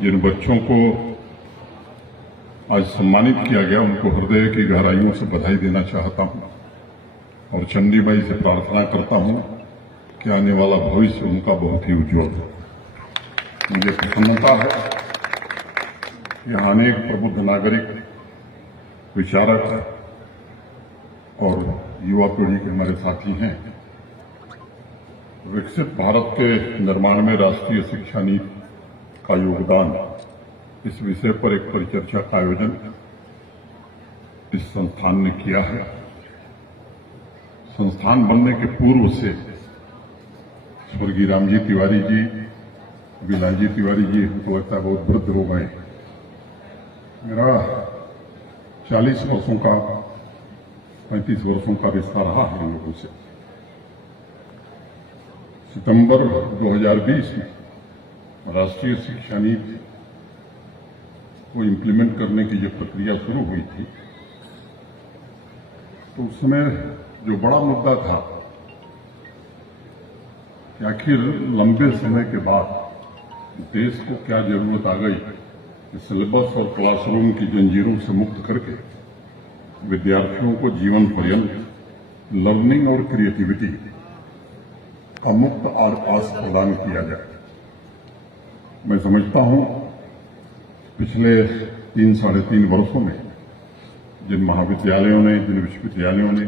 जिन बच्चों को आज सम्मानित किया गया उनको हृदय की गहराइयों से बधाई देना चाहता हूं और चंडी माई से प्रार्थना करता हूं कि आने वाला भविष्य उनका बहुत ही उज्जवल हो। मुझे प्रसन्नता है कि यहाँ अनेक प्रबुद्ध नागरिक, विचारक और युवा पीढ़ी के हमारे साथी हैं। विकसित भारत के निर्माण में राष्ट्रीय शिक्षा नीति का योगदान, इस विषय पर एक परिचर्चा का आयोजन इस संस्थान ने किया है। संस्थान बनने के पूर्व से स्वर्गीय रामजी तिवारी जी, विलाजी तिवारी जी हमको लगता है बहुत वृद्ध हो गए। मेरा 40 वर्षों का 35 वर्षों का रिश्ता रहा है इन लोगों से। सितंबर 2020 में राष्ट्रीय शिक्षा नीति को इम्प्लीमेंट करने की जो प्रक्रिया शुरू हुई थी, तो उस समय जो बड़ा मुद्दा था कि आखिर लंबे समय के बाद देश को क्या जरूरत आ गई कि सिलेबस और क्लासरूम की जंजीरों से मुक्त करके विद्यार्थियों को जीवन पर्यंत लर्निंग और क्रिएटिविटी का मुक्त अवकाश प्रदान किया जाए। मैं समझता हूं पिछले 3-3.5 वर्षों में जिन महाविद्यालयों ने, जिन विश्वविद्यालयों ने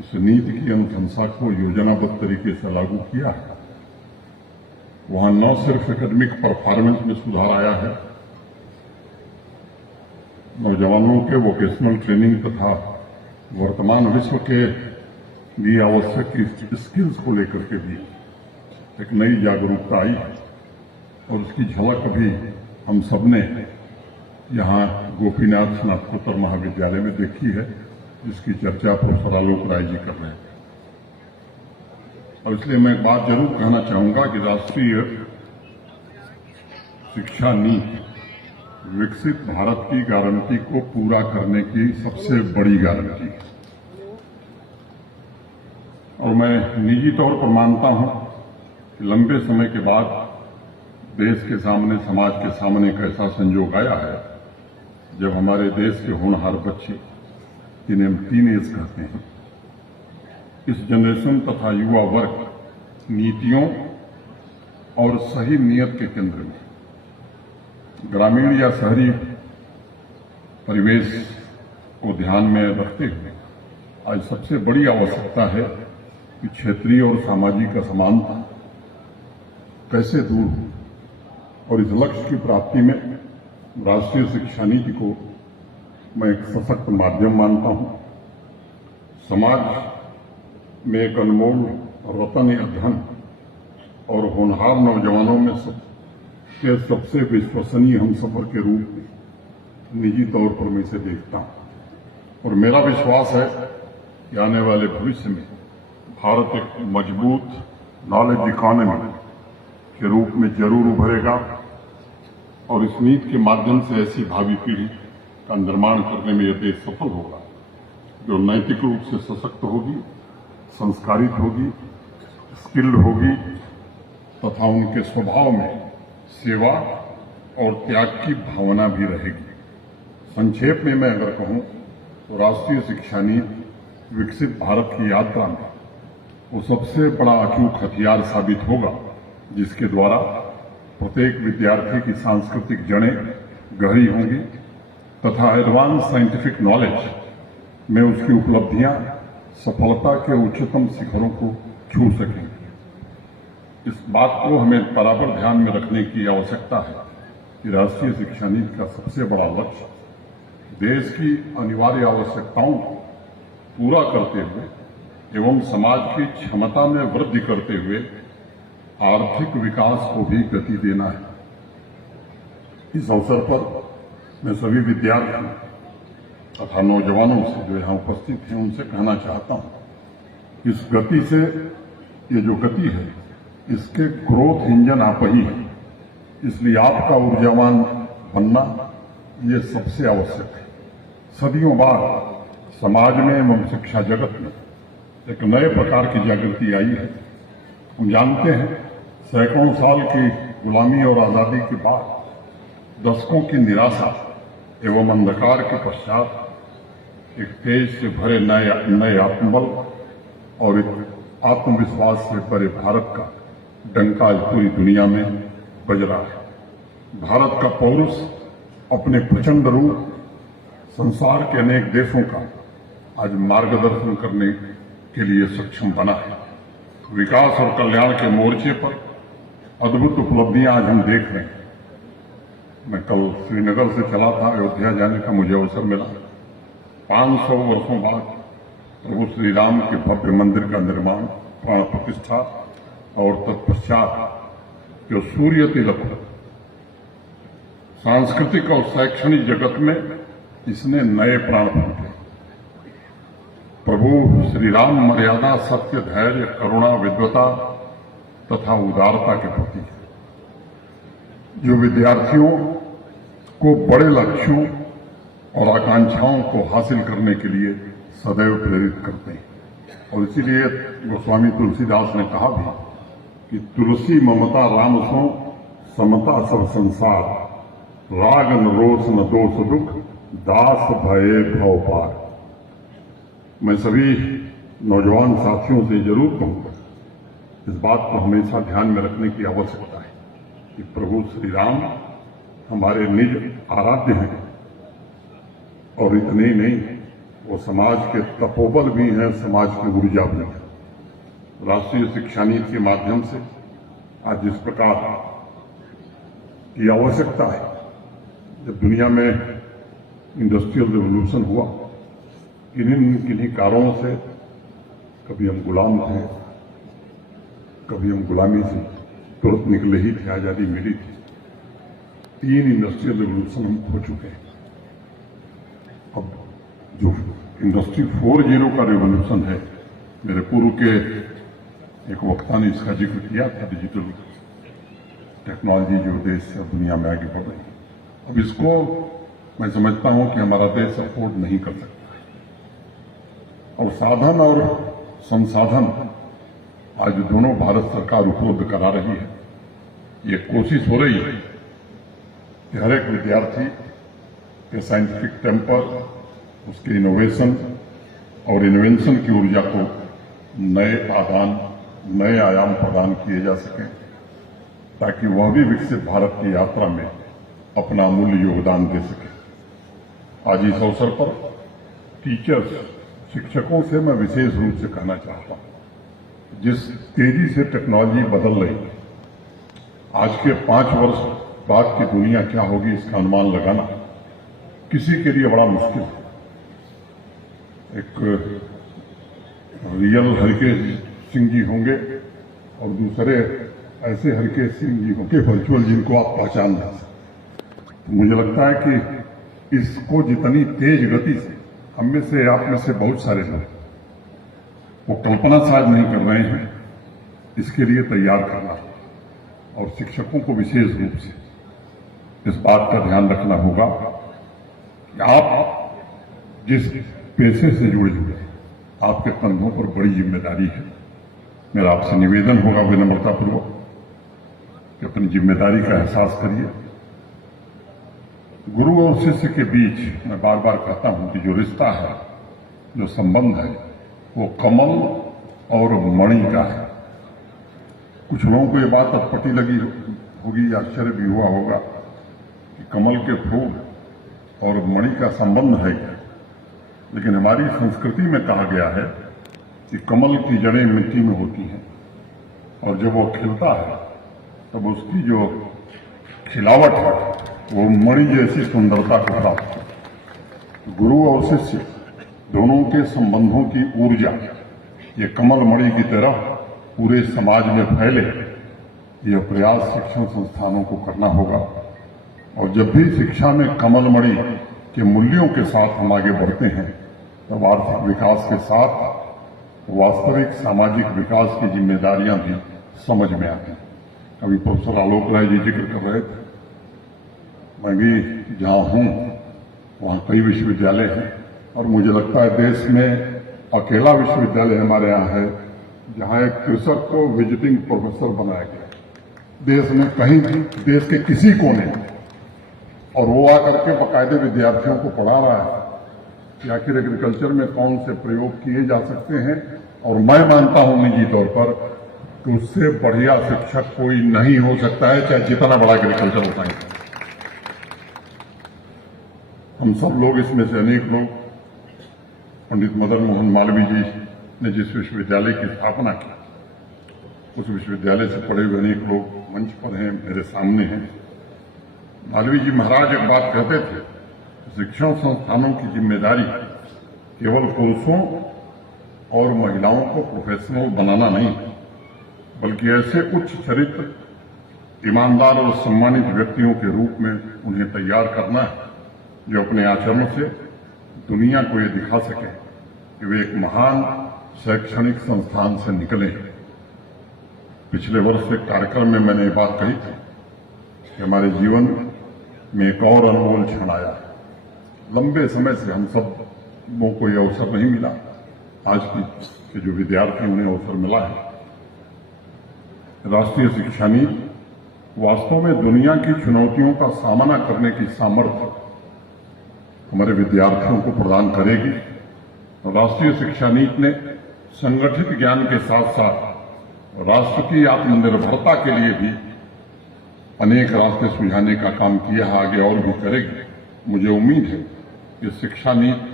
इस नीति की अनुशंसा को योजनाबद्ध तरीके से लागू किया है, वहां न सिर्फ एकेडमिक परफॉर्मेंस में सुधार आया है, नौजवानों के वोकेशनल ट्रेनिंग तथा वर्तमान विश्व के लिए आवश्यक स्किल्स को लेकर के भी एक नई जागरूकता आई और उसकी झलक भी हम सबने यहाँ गोपीनाथ स्नातकोत्तर महाविद्यालय में देखी है, जिसकी चर्चा प्रोफेसर आलोक राय जी कर रहे हैं। और इसलिए मैं एक बात जरूर कहना चाहूंगा कि राष्ट्रीय शिक्षा नीति विकसित भारत की गारंटी को पूरा करने की सबसे बड़ी गारंटी है। और मैं निजी तौर पर मानता हूं कि लंबे समय के बाद देश के सामने, समाज के सामने एक ऐसा संजोग आया है जब हमारे देश के होनहार बच्चे, जिन्हें हम टीनेज कहते हैं, इस जनरेशन तथा युवा वर्ग नीतियों और सही नियत के केंद्र में, ग्रामीण या शहरी परिवेश को ध्यान में रखते हुए आज सबसे बड़ी आवश्यकता है कि क्षेत्रीय और सामाजिक असमानता कैसे दूर हो। और इस लक्ष्य की प्राप्ति में राष्ट्रीय शिक्षा नीति को मैं एक सशक्त माध्यम मानता हूं। समाज में एक अनमोल रतन या धन और होनहार नौजवानों में सबसे विश्वसनीय हमसफर के रूप में निजी तौर पर मैं इसे देखता हूं। और मेरा विश्वास है कि आने वाले भविष्य में भारत एक मजबूत नॉलेज इकोनॉमी के रूप में जरूर उभरेगा और इस नीति के माध्यम से ऐसी भावी पीढ़ी का निर्माण करने में यह देश सफल होगा जो नैतिक रूप से सशक्त होगी, संस्कारित होगी, स्किल्ड होगी तथा उनके स्वभाव में सेवा और त्याग की भावना भी रहेगी। संक्षेप में मैं अगर कहूं तो राष्ट्रीय शिक्षा नीति विकसित भारत की यात्रा में वो सबसे बड़ा अचूक हथियार साबित होगा जिसके द्वारा प्रत्येक विद्यार्थी की सांस्कृतिक जड़ें गहरी होंगी तथा एडवांस साइंटिफिक नॉलेज में उसकी उपलब्धियां सफलता के उच्चतम शिखरों को छू सकेंगी। इस बात को हमें बराबर ध्यान में रखने की आवश्यकता है कि राष्ट्रीय शिक्षा नीति का सबसे बड़ा लक्ष्य देश की अनिवार्य आवश्यकताओं को पूरा करते हुए एवं समाज की क्षमता में वृद्धि करते हुए आर्थिक विकास को भी गति देना है। इस अवसर पर मैं सभी विद्यार्थियों तथा नौजवानों से जो यहाँ उपस्थित हैं उनसे कहना चाहता हूँ, इस गति से, ये जो गति है इसके ग्रोथ इंजन आप ही हैं, इसलिए आपका ऊर्जावान बनना ये सबसे आवश्यक है। सदियों बाद समाज में एवं शिक्षा जगत में एक नए प्रकार की जागृति आई है। हम जानते हैं सैकड़ों साल की गुलामी और आजादी के बाद दशकों की निराशा एवं अंधकार के पश्चात एक तेज से भरे नए आत्मबल और एक आत्मविश्वास से भरे भारत का डंका आज पूरी दुनिया में बज रहा है। भारत का पौरुष अपने प्रचंड रूप संसार के अनेक देशों का आज मार्गदर्शन करने के लिए सक्षम बना है। विकास और कल्याण के मोर्चे पर अद्भुत उपलब्धियां आज हम देख रहे हैं। मैं कल श्रीनगर से चला था, अयोध्या जाने का मुझे अवसर मिला। 500 वर्षों बाद प्रभु श्री राम के भव्य मंदिर का निर्माण, प्राण प्रतिष्ठा और तत्पश्चात जो सूर्य तिलक सांस्कृतिक और शैक्षणिक जगत में इसने नए प्राण फूंके। प्रभु श्री राम मर्यादा, सत्य, धैर्य, करुणा, विद्वता तथा उदारता के प्रतीक है, जो विद्यार्थियों को बड़े लक्ष्यों और आकांक्षाओं को हासिल करने के लिए सदैव प्रेरित करते हैं। और इसीलिए गोस्वामी तुलसीदास ने कहा भी कि तुलसी ममता राम सो समता सब संसार, राग न रोष न दोष दुख, दास भये भव पार। मैं सभी नौजवान साथियों से जरूर कहूंगा, इस बात को हमेशा ध्यान में रखने की आवश्यकता है कि प्रभु श्री राम हमारे निज आराध्य हैं और इतने ही नहीं, वो समाज के तपोबल भी हैं, समाज की ऊर्जा भी है। राष्ट्रीय शिक्षा नीति के माध्यम से आज जिस प्रकार की आवश्यकता है, जब दुनिया में इंडस्ट्रियल रिवोल्यूशन हुआ, किन्हीं कारणों से कभी हम गुलाम थे, कभी हम गुलामी से तुरंत निकले ही थे, आजादी मिली थी। 3 इंडस्ट्रियल रिवोल्यूशन हम खो चुके हैं। अब जो इंडस्ट्री 4.0 का रिवोल्यूशन है, मेरे पूर्व के एक वक्ता ने इसका जिक्र किया था, डिजिटल टेक्नोलॉजी जो देश से दुनिया में आगे बढ़ रही है। अब इसको मैं समझता हूं कि हमारा देश अफोर्ड नहीं कर सकता है। और साधन और संसाधन आज दोनों भारत सरकार उपलब्ध करा रही है। ये कोशिश हो रही है कि हर एक विद्यार्थी के साइंटिफिक टेम्पर, उसके इनोवेशन और इन्वेंशन की ऊर्जा को नए आयाम प्रदान किए जा सकें, ताकि वह भी विकसित भारत की यात्रा में अपना अमूल्य योगदान दे सके। आज इस अवसर पर टीचर्स, शिक्षकों से मैं विशेष रूप से कहना चाहता हूं, जिस तेजी से टेक्नोलॉजी बदल रही है, आज के 5 वर्ष बाद की दुनिया क्या होगी इसका अनुमान लगाना किसी के लिए बड़ा मुश्किल है। एक रियल हरकेश सिंह जी होंगे और दूसरे ऐसे हरकेश सिंह जी होंगे वर्चुअल, जिनको आप पहचान नहीं सकते। तो मुझे लगता है कि इसको जितनी तेज गति से हम में से, आप में से बहुत सारे लोग वो कल्पना शायद नहीं कर रहे हैं, इसके लिए तैयार करना और शिक्षकों को विशेष रूप से इस बात का ध्यान रखना होगा कि आप जिस पेशे से जुड़े हुए हैं, आपके कंधों पर बड़ी जिम्मेदारी है। मेरा आपसे निवेदन होगा विनम्रतापूर्वक कि अपनी जिम्मेदारी का एहसास करिए। गुरु और शिष्य के बीच मैं बार बार कहता हूं कि जो रिश्ता है, जो संबंध है, वो कमल और मणि का है। कुछ लोगों को ये बात अटपटी लगी होगी, आश्चर्य भी हुआ होगा कि कमल के फूल और मणि का संबंध है क्या? लेकिन हमारी संस्कृति में कहा गया है कि कमल की जड़ें मिट्टी में होती हैं और जब वो खिलता है तब उसकी जो खिलावट है वो मणि जैसी सुंदरता को प्राप्त है। गुरु और शिष्य दोनों के संबंधों की ऊर्जा ये कमल मणि की तरह पूरे समाज में फैले, यह प्रयास शिक्षण संस्थानों को करना होगा। और जब भी शिक्षा में कमल मणि के मूल्यों के साथ हम आगे बढ़ते हैं, तब आर्थिक विकास के साथ वास्तविक सामाजिक विकास की जिम्मेदारियां भी समझ में आती हैं। अभी प्रोफेसर आलोक राय जी जिक्र कर रहे थे, मैं भी जहां हूं वहां कई विश्वविद्यालय हैं और मुझे लगता है देश में अकेला विश्वविद्यालय हमारे यहाँ है जहां एक कृषक को विजिटिंग प्रोफेसर बनाया गया है। देश में कहीं भी, देश के किसी कोने में और वो आकर के बाकायदे विद्यार्थियों को पढ़ा रहा है कि आखिर एग्रीकल्चर में कौन से प्रयोग किए जा सकते हैं। और मैं मानता हूं निजी तौर पर कि उससे बढ़िया शिक्षक कोई नहीं हो सकता है, चाहे जितना बड़ा एग्रीकल्चर होता है। हम सब लोग, इसमें से अनेक लोग, पंडित मदन मोहन मालवीय जी ने जिस विश्वविद्यालय की स्थापना की, उस विश्वविद्यालय से पढ़े हुए अनेक लोग मंच पर हैं, मेरे सामने हैं। मालवीय जी महाराज एक बात कहते थे, शिक्षण संस्थानों की जिम्मेदारी केवल पुरुषों और महिलाओं को प्रोफेशनल बनाना नहीं, बल्कि ऐसे उच्च चरित्र, ईमानदार और सम्मानित व्यक्तियों के रूप में उन्हें तैयार करना है, जो अपने आचरण से दुनिया को ये दिखा सके कि वे एक महान शैक्षणिक संस्थान से निकले। पिछले वर्ष एक कार्यक्रम में मैंने ये बात कही थी कि हमारे जीवन में एक और अनमोल क्षण आया है। लंबे समय से हम सबों को यह अवसर नहीं मिला। आज के जो विद्यार्थी, उन्हें अवसर मिला है। राष्ट्रीय शिक्षा नीति वास्तव में दुनिया की चुनौतियों का सामना करने की सामर्थ्य हमारे विद्यार्थियों को प्रदान करेगी। राष्ट्रीय शिक्षा नीति ने संगठित ज्ञान के साथ साथ राष्ट्र की आत्मनिर्भरता के लिए भी अनेक रास्ते सुझाने का काम किया है, आगे और भी करेगी। मुझे उम्मीद है कि शिक्षा नीति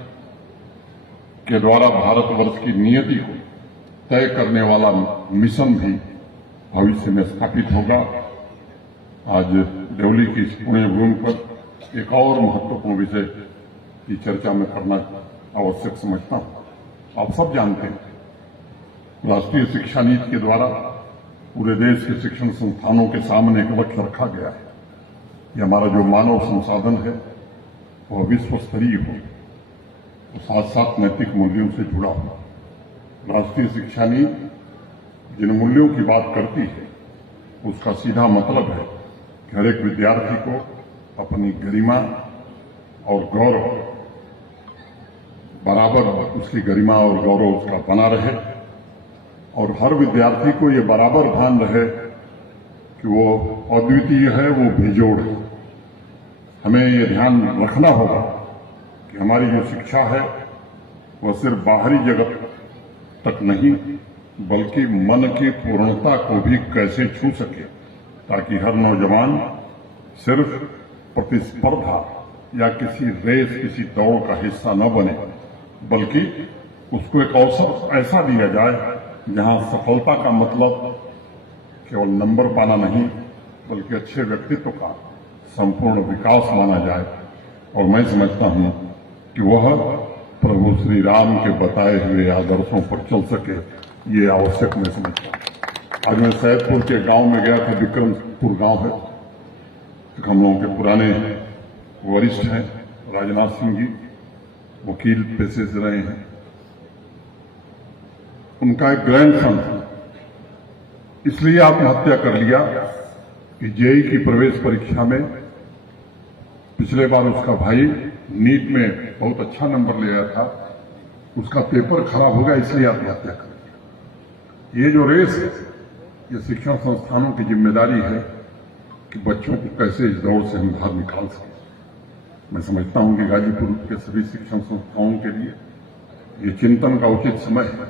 के द्वारा भारतवर्ष की नियति को तय करने वाला मिशन भी भविष्य में स्थापित होगा। आज देवली की इस पुण्य भूमि पर एक और महत्वपूर्ण विषय की चर्चा में करना आवश्यक समझता हूं। आप सब जानते हैं, राष्ट्रीय शिक्षा नीति के द्वारा पूरे देश के शिक्षण संस्थानों के सामने एक लक्ष्य रखा गया है कि हमारा जो मानव संसाधन है वह विश्व स्तरीय हो, तो साथ साथ नैतिक मूल्यों से जुड़ा हो। राष्ट्रीय शिक्षा नीति जिन मूल्यों की बात करती है, उसका सीधा मतलब है कि हर एक विद्यार्थी को अपनी गरिमा और गौरव बराबर, उसकी गरिमा और गौरव उसका बना रहे, और हर विद्यार्थी को ये बराबर ध्यान रहे कि वो अद्वितीय है, वो बेजोड़ है। हमें ये ध्यान रखना होगा कि हमारी जो शिक्षा है वह सिर्फ बाहरी जगत तक नहीं, बल्कि मन की पूर्णता को भी कैसे छू सके, ताकि हर नौजवान सिर्फ प्रतिस्पर्धा या किसी रेस, किसी दौड़ का हिस्सा न बने, बल्कि उसको एक अवसर ऐसा दिया जाए जहां सफलता का मतलब केवल नंबर पाना नहीं, बल्कि अच्छे व्यक्तित्व का संपूर्ण विकास माना जाए। और मैं समझता हूं कि वह प्रभु श्री राम के बताए हुए आदर्शों पर चल सके, ये आवश्यक मैं समझता हूं। आज मैं सैदपुर के गांव में गया था, विक्रमपुर गांव है, तो हम लोगों के पुराने वरिष्ठ हैं राजनाथ सिंह जी, वकील पेशे से रहे हैं। उनका एक ग्रैंडसन इसलिए आत्महत्या कर लिया कि जेईई की प्रवेश परीक्षा में पिछले बार उसका भाई नीट में बहुत अच्छा नंबर ले आया था, उसका पेपर खराब हो गया, इसलिए आत्महत्या कर लिया। ये जो रेस है, ये शिक्षण संस्थानों की जिम्मेदारी है कि बच्चों को कैसे इस दौड़ से हम बाहर निकाल सकें। मैं समझता हूं कि गाजीपुर के सभी शिक्षण संस्थाओं के लिए ये चिंतन का उचित समय है।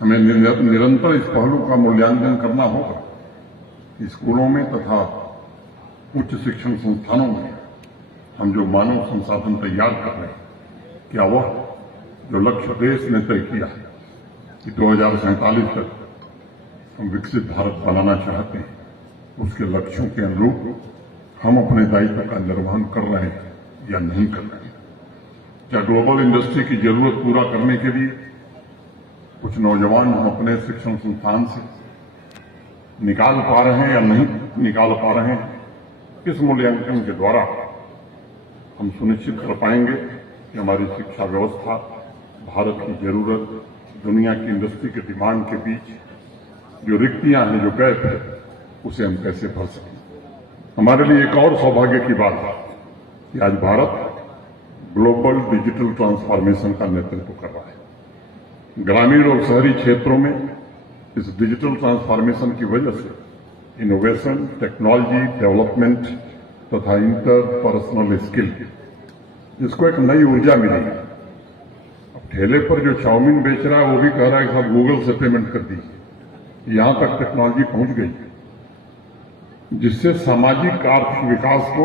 हमें निरंतर इस पहलू का मूल्यांकन करना होगा कि स्कूलों में तथा उच्च शिक्षण संस्थानों में हम जो मानव संसाधन तैयार कर रहे हैं, क्या वह जो लक्ष्य देश ने तय किया है कि 2047 तक हम विकसित भारत बनाना चाहते हैं, उसके लक्ष्यों के अनुरूप हम अपने दायित्व का निर्वहन कर रहे हैं या नहीं कर रहे हैं। क्या ग्लोबल इंडस्ट्री की जरूरत पूरा करने के लिए कुछ नौजवान हम अपने शिक्षण संस्थान से निकाल पा रहे हैं या नहीं निकाल पा रहे हैं? इस मूल्यांकन के द्वारा हम सुनिश्चित कर पाएंगे कि हमारी शिक्षा व्यवस्था भारत की जरूरत, दुनिया की इंडस्ट्री के डिमांड के बीच जो रिक्तियां हैं, जो गैप है, उसे हम कैसे भर सकें। हमारे लिए एक और सौभाग्य की बात है कि आज भारत ग्लोबल डिजिटल ट्रांसफॉर्मेशन का नेतृत्व कर रहा है। ग्रामीण और शहरी क्षेत्रों में इस डिजिटल ट्रांसफॉर्मेशन की वजह से इनोवेशन, टेक्नोलॉजी डेवलपमेंट तथा इंटरपर्सनल स्किल, जिसको एक नई ऊर्जा मिलेगी। अब ठेले पर जो चाउमीन बेच रहा है वो भी कह रहा है कि सब गूगल से पेमेंट कर दीजिए। यहां तक टेक्नोलॉजी पहुंच गई, जिससे सामाजिक आर्थिक विकास को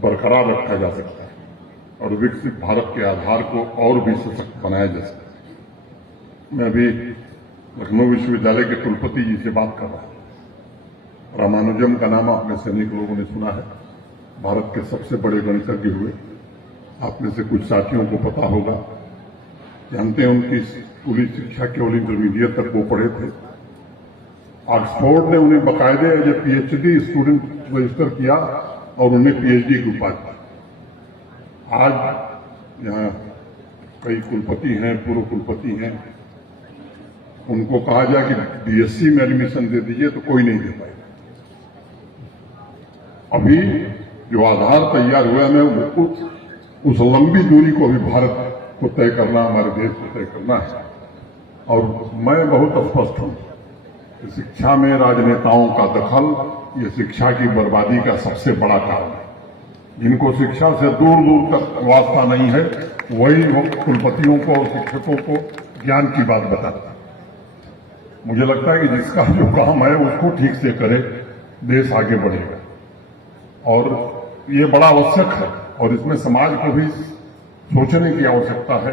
बरकरार रखा जा सकता है और विकसित भारत के आधार को और भी सशक्त बनाया जा सकता है। मैं अभी लखनऊ विश्वविद्यालय के कुलपति जी से बात कर रहा हूं। रामानुजम का नाम आप में से अनेक लोगों ने सुना है, भारत के सबसे बड़े गणितज्ञ हुए। आप में से कुछ साथियों को पता होगा, जानते हैं उनकी स्कूली शिक्षा केवल इंटरमीडिएट तक वो पढ़े थे। ऑक्सफोर्ड ने उन्हें बाकायदे as a PhD student register किया और उन्हें पीएचडी की उपाधि। आज यहाँ कई कुलपति हैं, पूर्व कुलपति हैं, उनको कहा जाए कि बीएससी में एडमिशन दे दीजिए तो कोई नहीं दे पाएगा। अभी जो आधार तैयार हुआ है उस लंबी दूरी को भी भारत को तय करना, हमारे देश को तय करना है। और मैं बहुत स्पष्ट हूं कि शिक्षा में राजनेताओं का दखल ये शिक्षा की बर्बादी का सबसे बड़ा कारण है। जिनको शिक्षा से दूर दूर तक वास्ता नहीं है, वही कुलपतियों को और शिक्षकों को ज्ञान की बात बताता है। मुझे लगता है कि जिसका जो काम है उसको ठीक से करे, देश आगे बढ़ेगा। और ये बड़ा आवश्यक है और इसमें समाज को भी सोचने की आवश्यकता है,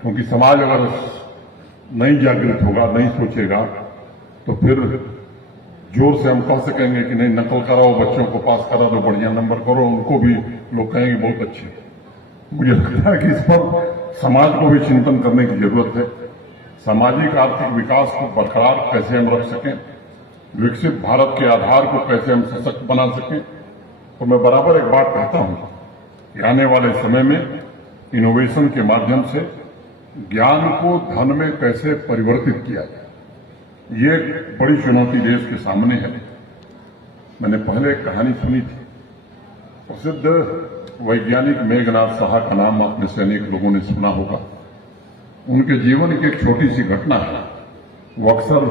क्योंकि समाज अगर नहीं जागृत होगा, नहीं सोचेगा, तो फिर जोर से हम कह सकेंगे कि नहीं नकल कराओ, बच्चों को पास करा दो, बढ़िया नंबर करो, उनको भी लोग कहेंगे बहुत अच्छे। मुझे लगता है कि इस पर समाज को भी चिंतन करने की जरूरत है। सामाजिक आर्थिक विकास को बरकरार कैसे हम रख सकें, विकसित भारत के आधार को कैसे हम सशक्त बना सकें। तो मैं बराबर एक बात कहता हूं कि आने वाले समय में इनोवेशन के माध्यम से ज्ञान को धन में कैसे परिवर्तित किया जाए, ये एक बड़ी चुनौती देश के सामने है। मैंने पहले एक कहानी सुनी थी, प्रसिद्ध वैज्ञानिक मेघनाथ साहा का नाम आप में से अनेक लोगों ने सुना होगा। उनके जीवन की एक छोटी सी घटना है। वो अक्सर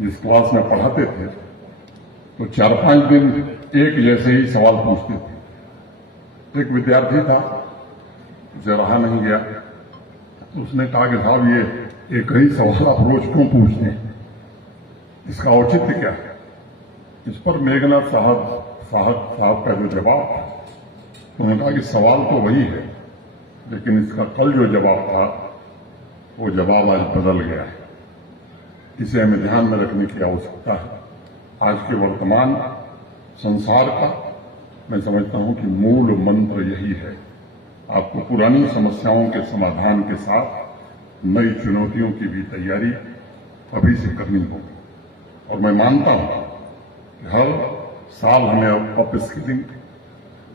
जिस क्लास में पढ़ाते थे तो 4-5 दिन एक जैसे ही सवाल पूछते थे। एक विद्यार्थी था, उसे रहा नहीं गया, तो उसने कहा कि साहब ये एक ही सवाल आप रोज क्यों पूछते हैं, इसका औचित्य क्या है। इस पर मेघनाथ साहब का जो जवाब था, उन्होंने कहा कि सवाल तो वही है, लेकिन इसका कल जो जवाब था वो जवाब आज बदल गया है। इसे हमें ध्यान में रखने की आवश्यकता है। आज के वर्तमान संसार का मैं समझता हूं कि मूल मंत्र यही है। आपको पुरानी समस्याओं के समाधान के साथ नई चुनौतियों की भी तैयारी अभी से करनी होगी। और मैं मानता हूं कि हर साल हमें अप स्किलिंग,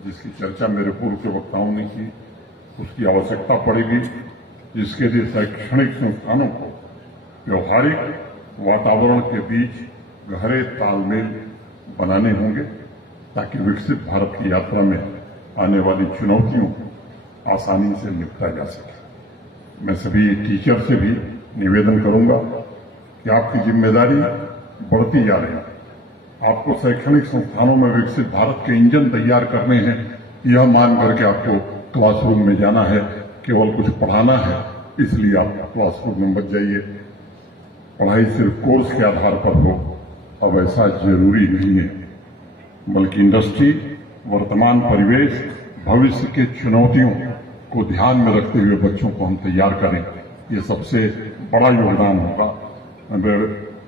जिसकी चर्चा मेरे पूर्व के वक्ताओं ने की, उसकी आवश्यकता पड़ेगी, जिसके लिए शैक्षणिक संस्थानों को व्यवहारिक वातावरण के बीच गहरे तालमेल बनाने होंगे, ताकि विकसित भारत की यात्रा में आने वाली चुनौतियों को आसानी से निपटा जा सके। मैं सभी टीचर से भी निवेदन करूंगा कि आपकी जिम्मेदारी बढ़ती जा रही है। आपको शैक्षणिक संस्थानों में विकसित भारत के इंजन तैयार करने हैं, यह मान करके आपको क्लासरूम में जाना है, केवल कुछ पढ़ाना है इसलिए आप क्लासरूम में मत जाइए। पढ़ाई सिर्फ कोर्स के आधार पर हो, अब ऐसा जरूरी नहीं है, बल्कि इंडस्ट्री, वर्तमान परिवेश, भविष्य के चुनौतियों को ध्यान में रखते हुए बच्चों को हम तैयार करें, ये सबसे बड़ा योगदान होगा।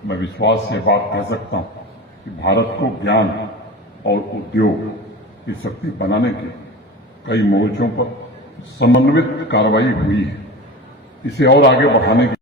मैं विश्वास से बात कह सकता हूं कि भारत को ज्ञान और उद्योग की शक्ति बनाने के कई मोर्चों पर समन्वित कार्रवाई हुई है। इसे और आगे बढ़ाने की